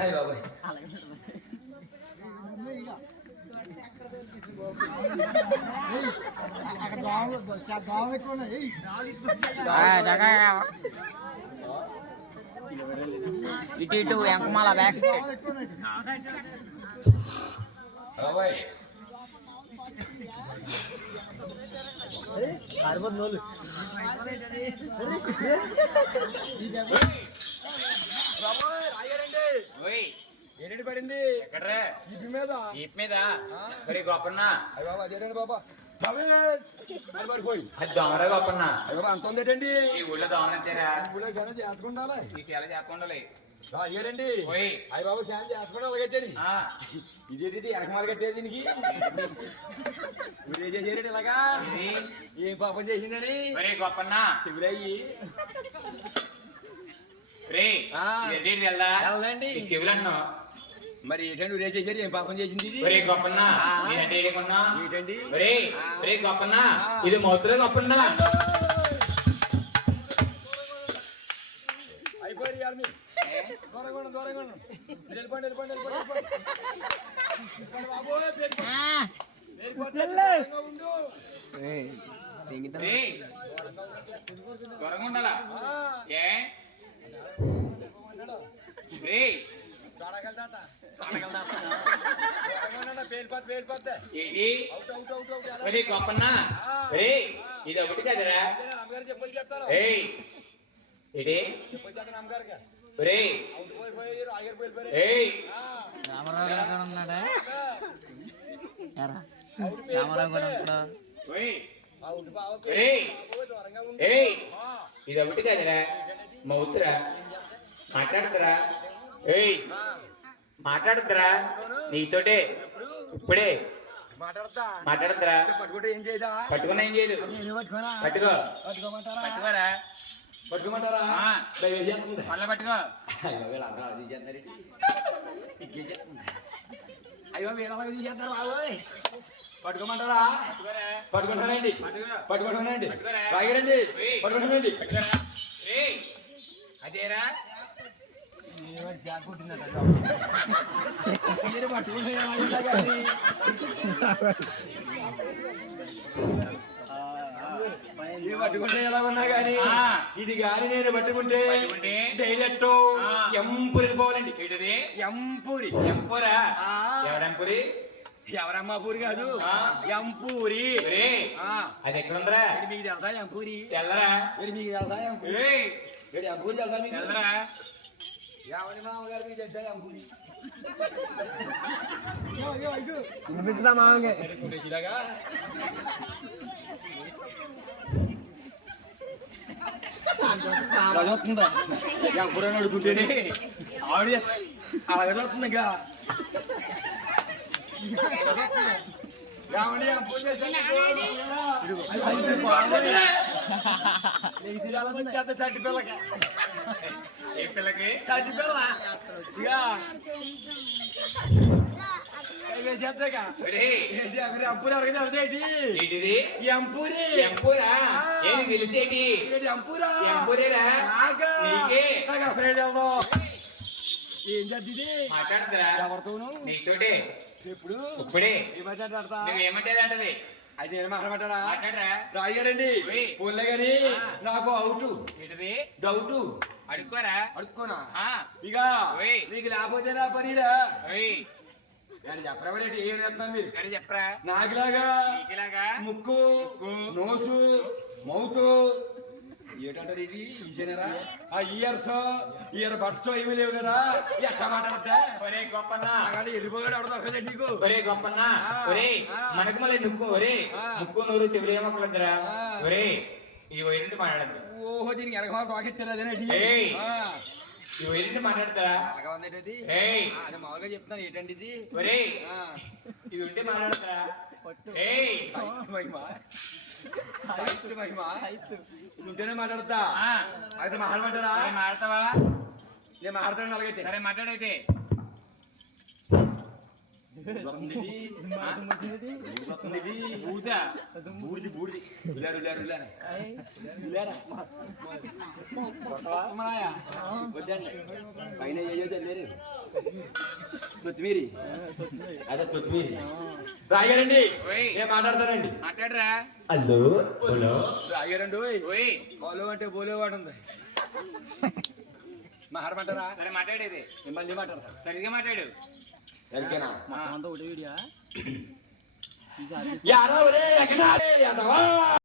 అయ్య బాబాయ్ ఇటు ఇటు వెంకమాల బ్యాక్ సైడ్ బాబాయ్ ఏంటి పడింది ఎక్కడ్రా ఇప్పి మీద ఈప్ మీద మరి గొప్పన్నా అయ్య బాబా అదేనండి బాబా పడిపోయి అది దొంగరా గొప్పన్నా అయ్య బాబా అంత ఉందేటండి ఈ ఊళ్ళో దొంగనంతేరా ఇప్పుడు జనం చేసుకుంటారా నీకు ఎలా చేస్తుండాలి అయ్యారండి పోయి అయ్య బాబు ఫ్యాన్ చేసుకుంటా కట్టండి ఇదేంటి ఎనకమాల కట్టేది దీనికి మీరు ఏం చేశారండి ఇలాగా ఏం పాపం చేసిందని మరి గొప్పన్నా శివులయ్యి రే వెళ్దా వెళ్ళండి శివులన్నా మరి ఏంటండి ఊరే చేశారు ఏం పాపం చేసింది ఇది ఒరే గొప్పన్నా నేనంటే ఏమన్నా ఏంటండి ఒరే గొప్పన్నా ఇది మొత్తం గొప్పన్నా అయిపోయి దూరంగా వెళ్ళిపోండి త్వరగా ఉండాలా ఏ ఏంటి గొప్పన్నా ఇది ఒకటి కదరా ఇది రామారావు ఉన్నాడా రామారావు గారు ఇది ఒకటి కదరా మౌతురా మాట్లాడుతురా మాట్లాడుతురా నీతోటే ఇప్పుడే మాట్లాడుతురా పట్టుకున్నా ఏం చేయదు పట్టుకోరా పట్టుకోమంటారా మళ్ళా పట్టుకో అయ్యో వీళ్ళ చేస్తారు బాబోయ్ పట్టుకోమంటారా పట్టుకుంటానండి పట్టుకుంటానండి రాగిరండి పట్టుకుంటానండి అదేరా పట్టుకుంటే ఎలా ఉన్నా గానీ ఇది గాని నేను పట్టుకుంటే డైరెక్ట్ ఎంపూరి వెళ్ళిపోవాలండి ఎంపూరి ఎంపూరా ఎవరెంపూరి ఎవరమ్మా పూరి కాదు ఎంపూరి అది ఎక్కడుందరా మీకు తెలుసా ఎంపూరి తెల్లరా మీకు తెలుసా ఎంపూరి ఎంపూరి తెలుసా మీకు తెల్లరా ఎవరి మామగారు మీకు తెలుసా ఎంపూరి వినిపిస్తుందా మామగా వస్తుందా ఎంపూరి అని అడుగుతుంటేనే ఆవిడ అలాగే వస్తుంది ఇంకా చట్టి పిల్లకి ఏ పిల్లకి చట్టి పిల్ల అంపూరి అడిగితే అడిగేటి ఏంటిది ఎంపూరి ఎంపూరా ఏది తెలిసేటి ఎంపూరా ఎంపూరేరా నీకే ఫ్రెండ్ ఏం చదిది మాట్లాడుతురా ఎవరితోను నీతోటే ఎప్పుడు ఇప్పుడే ఏమంటాడతా నువ్వేమంటేది అంటది అయితే నేను మాట్లాడమంటారా మాట్లాడరా రాజు గారండి పోలే గాని నాకు అవుట్ ఏంటిది డౌట్ అడుక్కోరా అడుక్కోనా ఇక ఓయ్. నీకు లేకపోతే నా పనిరా ఓయ్ చెప్పరేటి ఏం చేస్తున్నాను మీరు సరే చెప్పరా నాకులాగా నీకులాగా ముక్కు నోసు మౌత్ ఏటంటారు ఇది ఈజనరా ఆ ఇయర్ బడ్స్ ఏమీ లేవు కదా ఎట్లా మాట్లాడతా ఒరే గొప్పన్నా ఎరిపోయాడు ఎవడో దొరకదండి నీకు ఒరే గొప్పన్నా ఒరే మనకు మళ్ళీ నుక్కు ఒరే ముక్కు నూరు చెవులు ఏమక్కలేదురా ఒరే ఈ వైరింటి మాట్లాడదు ఓహో దీనికి ఎనక పాకెట్టారు అదేనండి ఈ వైరింటి మాట్లాడతారా అలాగా ఉందేటది అది మామూలుగా చెప్తాను ఏంటండి ఇది ఒరే ఇది ఉంటే మాట్లాడతారా ఉంటేనే మాట్లాడతా అయితే మాట్లాడమంటారా మాట్లాడతావా నేను మాట్లాడతాను అలాగైతే సరే మాట్లాడైతే పూసా బూడిది ఉలారు వద్దండి పైన ఏయో చల్లేరు కొత్తిమీరి అదే కొత్తిమీరి రాగారండి ఓయ్. నేను మాట్లాడతానండి మాట్లాడరా హలో హలో రాగారండి ఓయ్ బోలో అంటే బోలేవాడు ఉంది మాట్లాడమంటారా సరే మాట్లాడేది మిమ్మల్ని మాట్లాడతారు సరిగ్గా మాట్లాడు సరిగ్గానా ఒకటే వీడియో యారా ఒరే ఎక్కడా? యాదవా